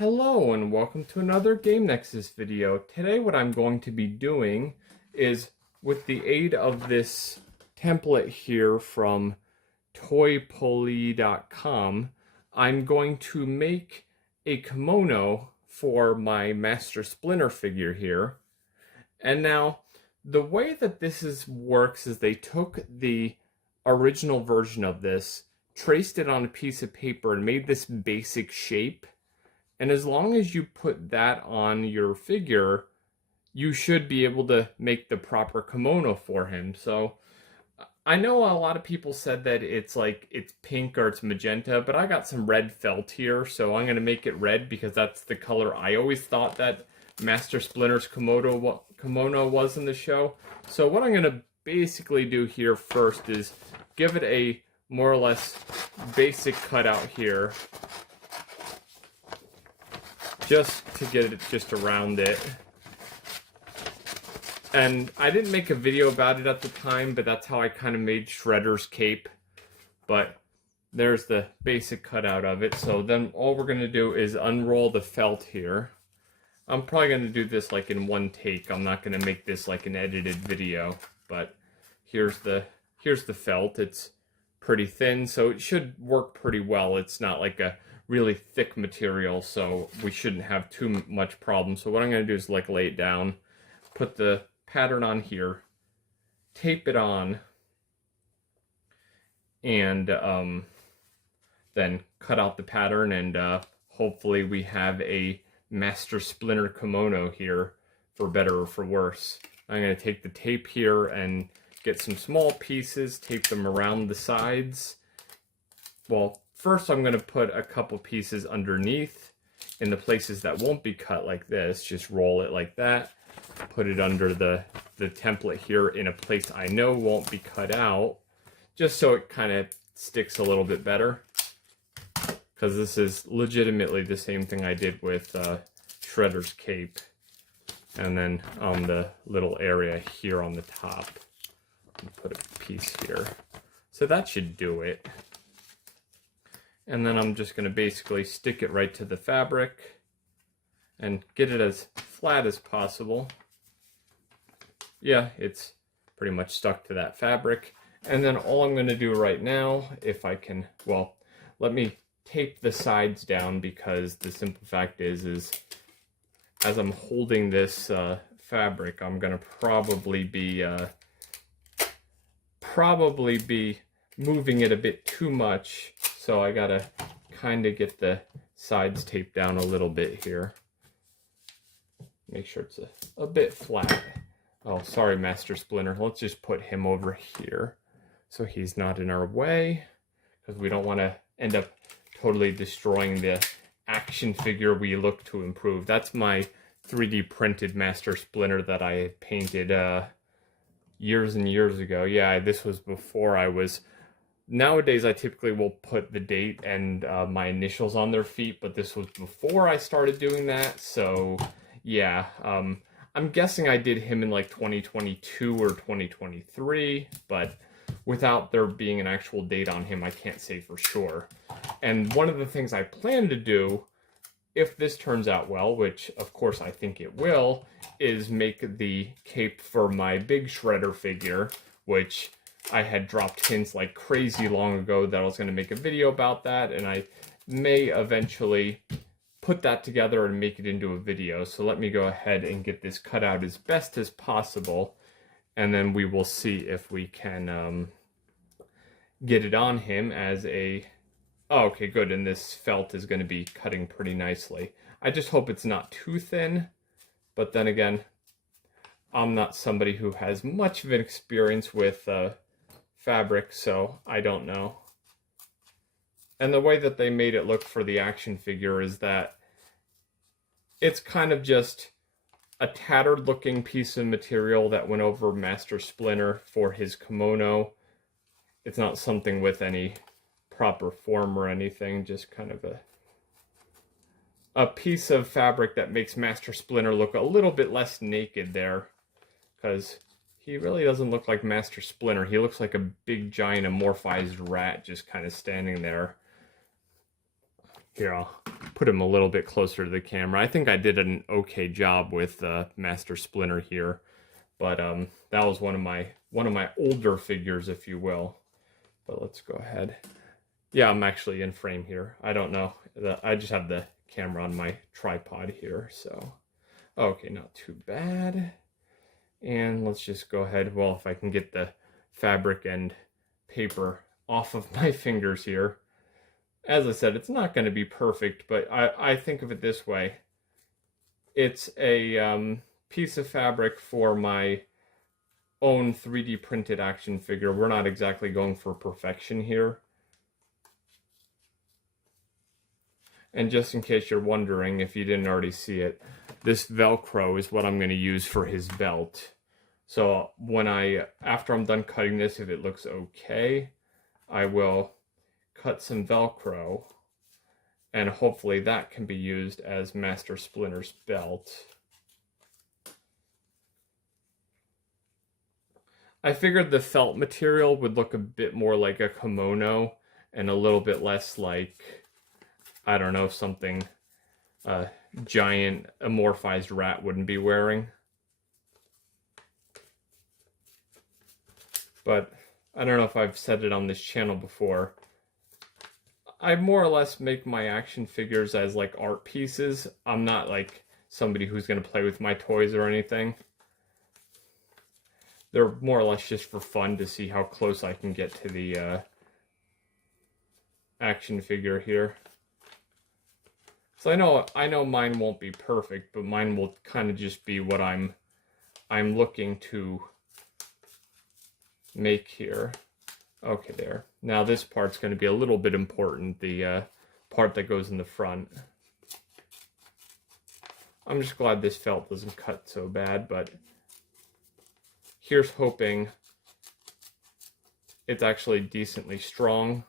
Hello and welcome to another Game Nexus video. Today what I'm going to be doing is, with the aid of this template here from toypoly.com, I'm going to make a kimono for my Master Splinter figure here. And now, the way that works is they took the original version of this, traced it on a piece of paper, and made this basic shape. And as long as you put that on your figure, you should be able to make the proper kimono for him. So I know a lot of people said that it's pink or it's magenta, but I got some red felt here, so I'm going to make it red because that's the color I always thought that Master Splinter's kimono was in the show. So what I'm going to basically do here first is give it a more or less basic cutout here, just to get it just around it. And I didn't make a video about it at the time, but that's how I kind of made Shredder's cape. But there's the basic cutout of it. So then all we're going to do is unroll the felt here. I'm probably going to do this like in one take. I'm not going to make this like an edited video. But here's the felt. It's pretty thin, so it should work pretty well. It's not like a really thick material, so we shouldn't have too much problem. So what I'm going to do is like lay it down, put the pattern on here, tape it on, and then cut out the pattern, and hopefully we have a Master Splinter kimono here, for better or for worse. I'm going to take the tape here and get some small pieces, tape them around the sides. Well, first I'm going to put a couple pieces underneath in the places that won't be cut like this. Just roll it like that. Put it under the template here in a place I know won't be cut out, just so it kind of sticks a little bit better. Because this is legitimately the same thing I did with Shredder's cape. And then on the little area here on the top, put a piece here. So that should do it. And then I'm just going to basically stick it right to the fabric and get it as flat as possible. Yeah, it's pretty much stuck to that fabric. And then all I'm going to do right now, if I can, well, let me tape the sides down, because the simple fact is as I'm holding this fabric, I'm going to probably be moving it a bit too much. So I gotta kind of get the sides taped down a little bit here. Make sure it's a bit flat. Oh, sorry, Master Splinter. Let's just put him over here so he's not in our way, because we don't want to end up totally destroying the action figure we look to improve. That's my 3D printed Master Splinter that I had painted years and years ago. Yeah, this was before I was... Nowadays, I typically will put the date and my initials on their feet, but this was before I started doing that, so yeah. I'm guessing I did him in like 2022 or 2023, but without there being an actual date on him, I can't say for sure. And one of the things I plan to do, if this turns out well, which of course I think it will, is make the cape for my big Shredder figure, which I had dropped hints like crazy long ago that I was going to make a video about that, and I may eventually put that together and make it into a video. So let me go ahead and get this cut out as best as possible, and then we will see if we can get it on him as a... Oh, okay, good, and this felt is going to be cutting pretty nicely. I just hope it's not too thin, but then again, I'm not somebody who has much of an experience with fabric, so I don't know. And the way that they made it look for the action figure is that it's kind of just a tattered looking piece of material that went over Master Splinter for his kimono. It's not something with any proper form or anything, just kind of a piece of fabric that makes Master Splinter look a little bit less naked there, because he really doesn't look like Master Splinter. He looks like a big giant amorphized rat just kind of standing there. Here, I'll put him a little bit closer to the camera. I think I did an okay job with Master Splinter here, but that was one of my older figures, if you will. But let's go ahead. Yeah, I'm actually in frame here. I don't know. I just have the camera on my tripod here, so okay, not too bad. And let's just go ahead. Well, if I can get the fabric and paper off of my fingers here. As I said, it's not going to be perfect, but I think of it this way. It's a piece of fabric for my own 3D printed action figure. We're not exactly going for perfection here. And just in case you're wondering, if you didn't already see it, this Velcro is what I'm going to use for his belt. So after I'm done cutting this, if it looks okay, I will cut some Velcro, and hopefully that can be used as Master Splinter's belt. I figured the felt material would look a bit more like a kimono and a little bit less like, I don't know, something a giant amorphized rat wouldn't be wearing. But I don't know if I've said it on this channel before. I more or less make my action figures as like art pieces. I'm not like somebody who's going to play with my toys or anything. They're more or less just for fun to see how close I can get to the action figure here. So I know mine won't be perfect, but mine will kind of just be what I'm looking to make here. Okay, there. Now this part's going to be a little bit important, the part that goes in the front. I'm just glad this felt doesn't cut so bad, but here's hoping it's actually decently strong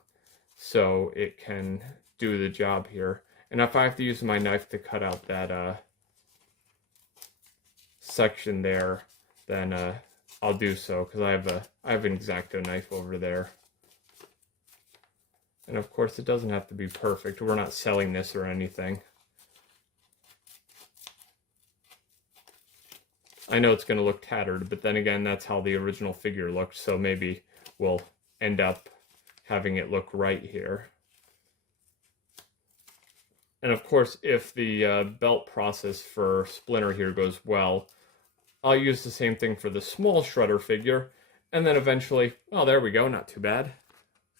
so it can do the job here. And if I have to use my knife to cut out that section there, then I'll do so, because I have an X-Acto knife over there. And of course it doesn't have to be perfect. We're not selling this or anything. I know it's going to look tattered, but then again, that's how the original figure looked, so maybe we'll end up having it look right here. And of course, if the belt process for Splinter here goes well, I'll use the same thing for the small Shredder figure, and then eventually, oh, there we go, not too bad.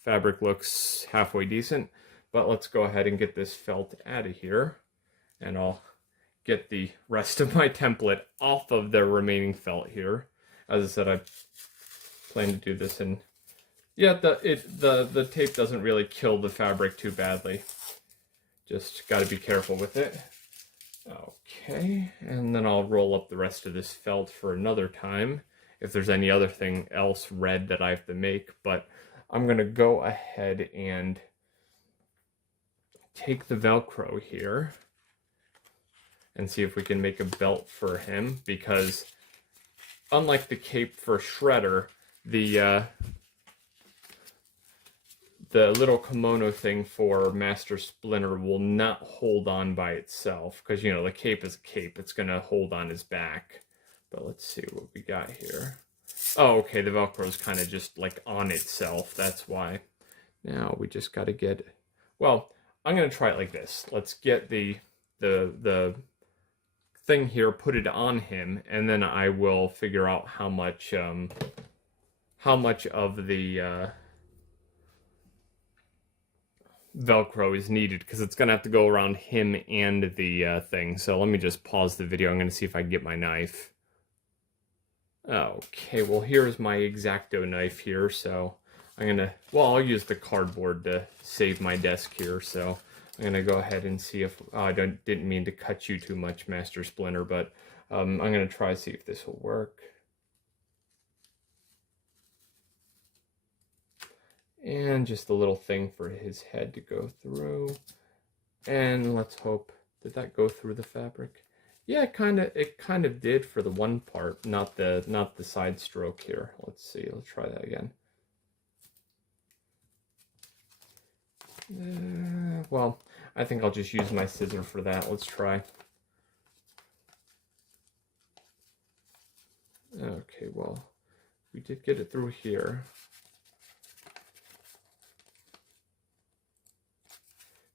Fabric looks halfway decent, but let's go ahead and get this felt out of here, and I'll get the rest of my template off of the remaining felt here. As I said, I plan to do this in... Yeah, the tape doesn't really kill the fabric too badly. Just got to be careful with it. Okay, and then I'll roll up the rest of this felt for another time, if there's any other thing else red that I have to make, but I'm going to go ahead and take the Velcro here and see if we can make a belt for him, because unlike the cape for Shredder, the little kimono thing for Master Splinter will not hold on by itself, because, you know, the cape is a cape. It's going to hold on his back. But let's see what we got here. Oh, okay, the Velcro is kind of just, like, on itself. That's why. Now we just got to get... Well, I'm going to try it like this. Let's get the thing here, put it on him, and then I will figure out how much of the... Velcro is needed, because it's going to have to go around him and the thing. So let me just pause the video. I'm going to see if I can get my knife. Okay, well, here's my X-Acto knife here. So I'm going to, well, I'll use the cardboard to save my desk here. So I'm going to go ahead and see if, I didn't mean to cut you too much, Master Splinter, but I'm going to try to see if this will work. And just a little thing for his head to go through. And let's hope, did that go through the fabric? Yeah, it kind of did for the one part, not the side stroke here. Let's see, let's try that again. Well, I think I'll just use my scissor for that. Let's try. Okay, well, we did get it through here.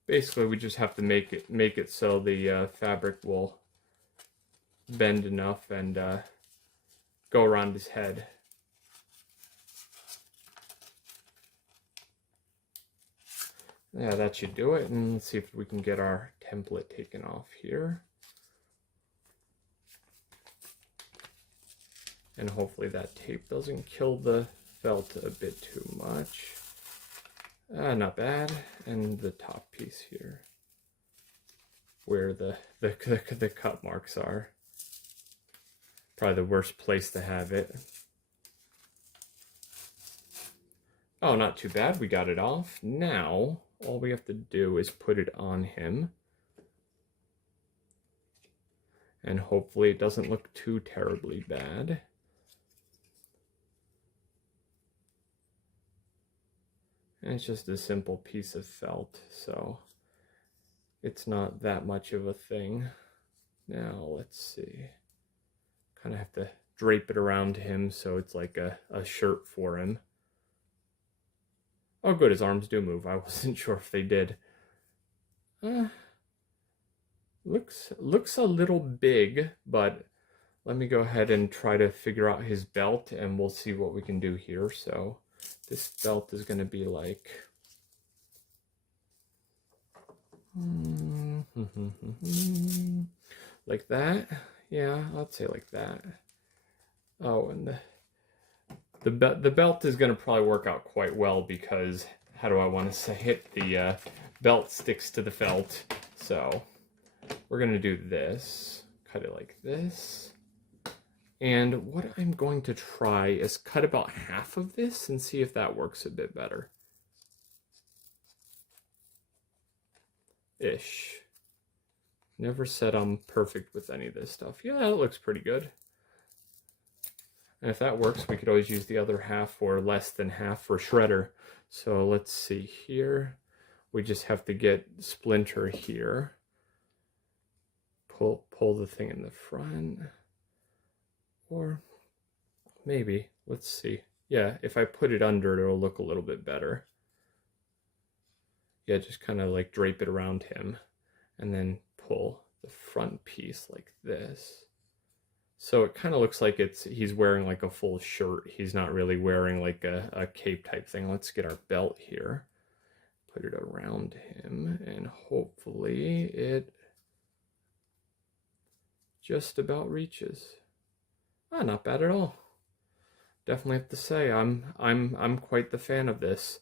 Basically, we just have to make it so the fabric will bend enough and go around his head. Yeah, that should do it. And let's see if we can get our template taken off here. And hopefully that tape doesn't kill the felt a bit too much. Not bad. And the top piece here, where the cut marks are. Probably the worst place to have it. Oh, not too bad. We got it off. Now, all we have to do is put it on him. And hopefully it doesn't look too terribly bad. And it's just a simple piece of felt, so it's not that much of a thing. Now, let's see. Kind of have to drape it around him so it's like a shirt for him. Oh, good, his arms do move. I wasn't sure if they did. Looks a little big, but let me go ahead and try to figure out his belt, and we'll see what we can do here. So this belt is going to be like... like that. Yeah, I'd say like that. Oh, and the belt is going to probably work out quite well because, how do I want to say it? The belt sticks to the felt. So we're going to do this. Cut it like this. And what I'm going to try is cut about half of this and see if that works a bit better. Ish. Never said I'm perfect with any of this stuff. Yeah, that looks pretty good. And if that works, we could always use the other half or less than half for shredder. So let's see here. We just have to get Splinter here. Pull the thing in the front. Or maybe, let's see. Yeah, if I put it under, it'll look a little bit better. Yeah, just kind of like drape it around him and then pull the front piece like this. So it kind of looks like he's wearing like a full shirt. He's not really wearing like a cape type thing. Let's get our belt here. Put it around him and hopefully it just about reaches. Ah, not bad at all. Definitely have to say I'm quite the fan of this.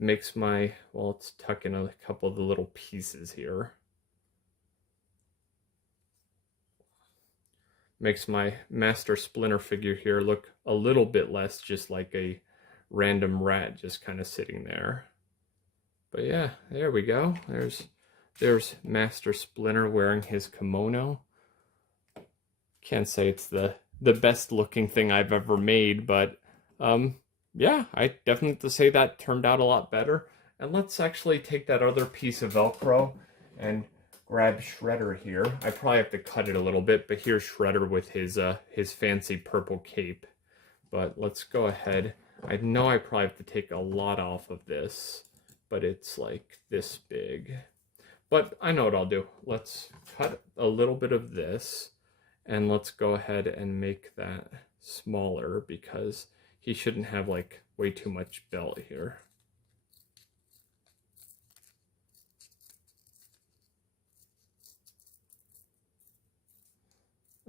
Makes my, well, let's tuck in a couple of the little pieces here. Makes my Master Splinter figure here look a little bit less just like a random rat just kind of sitting there. But yeah, there we go. There's Master Splinter wearing his kimono. Can't say it's the best looking thing I've ever made, but yeah, I definitely have to say that turned out a lot better. And let's actually take that other piece of Velcro and grab Shredder here. I probably have to cut it a little bit, but here's Shredder with his fancy purple cape. But let's go ahead. I know I probably have to take a lot off of this, but it's like this big. But I know what I'll do. Let's cut a little bit of this, and let's go ahead and make that smaller because he shouldn't have like way too much belt here.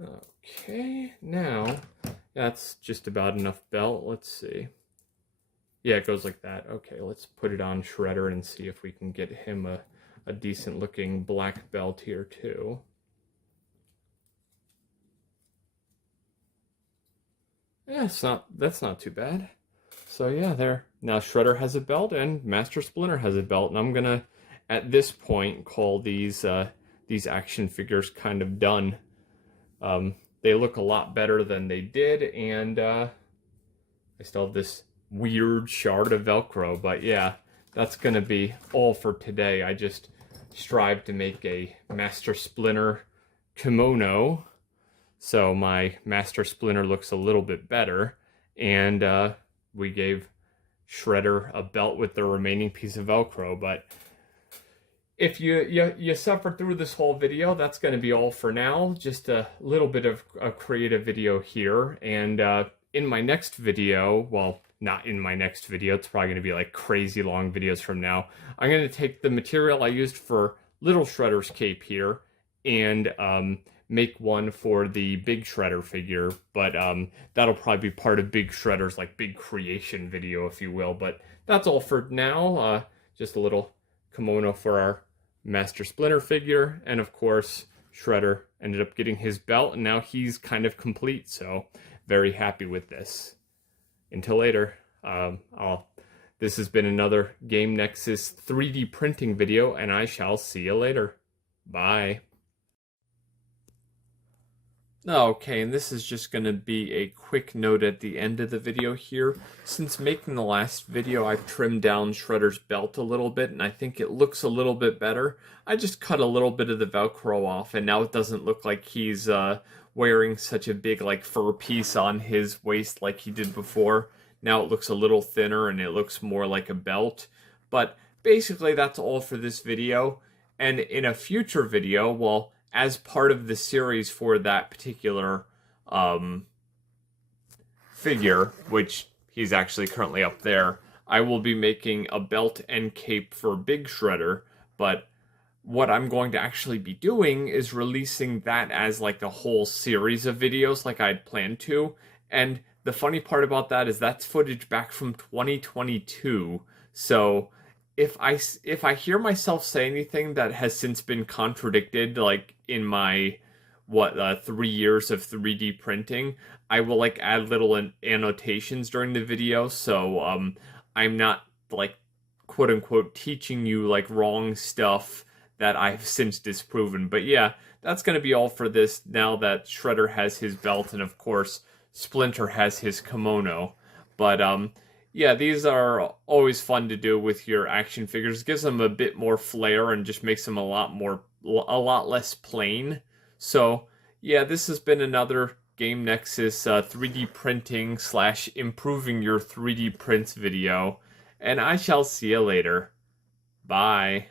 Okay, now that's just about enough belt. Let's see. Yeah, it goes like that. Okay, let's put it on Shredder and see if we can get him a decent looking black belt here too. Yeah, that's not too bad. So yeah, there. Now Shredder has a belt and Master Splinter has a belt, and I'm gonna, at this point, call these action figures kind of done. They look a lot better than they did, and I still have this weird shard of Velcro, but yeah, that's gonna be all for today. I just strive to make a Master Splinter kimono, so my Master Splinter looks a little bit better, and we gave Shredder a belt with the remaining piece of Velcro. But if you suffered through this whole video, that's going to be all for now. Just a little bit of a creative video here, and in my next video, well, not in my next video, it's probably going to be like crazy long videos from now, I'm going to take the material I used for Little Shredder's cape here and make one for the Big Shredder figure, but that'll probably be part of Big Shredder's like big creation video, if you will. But that's all for now. Just a little kimono for our Master Splinter figure, and of course Shredder ended up getting his belt, and now he's kind of complete, so very happy with this. Until later, this has been another Game Nexus 3D printing video, and I shall see you later. Bye. Okay, and this is just going to be a quick note at the end of the video here. Since making the last video, I've trimmed down Shredder's belt a little bit, and I think it looks a little bit better. I just cut a little bit of the Velcro off, and now it doesn't look like he's wearing such a big like fur piece on his waist like he did before. Now it looks a little thinner, and it looks more like a belt. But basically, that's all for this video. And in a future video, well, as part of the series for that particular figure, which he's actually currently up there, I will be making a belt and cape for Big Shredder. But what I'm going to actually be doing is releasing that as like a whole series of videos like I'd planned to. And the funny part about that is that's footage back from 2022. So if I hear myself say anything that has since been contradicted, like in my 3 years of 3D printing, I will like add little annotations during the video, so I'm not like quote unquote teaching you like wrong stuff that I've since disproven. But yeah, that's gonna be all for this now that Shredder has his belt, and of course Splinter has his kimono. But yeah, these are always fun to do with your action figures. It gives them a bit more flair and just makes them a lot less plain. So yeah, this has been another Game Nexus 3D printing / improving your 3D prints video, and I shall see you later. Bye.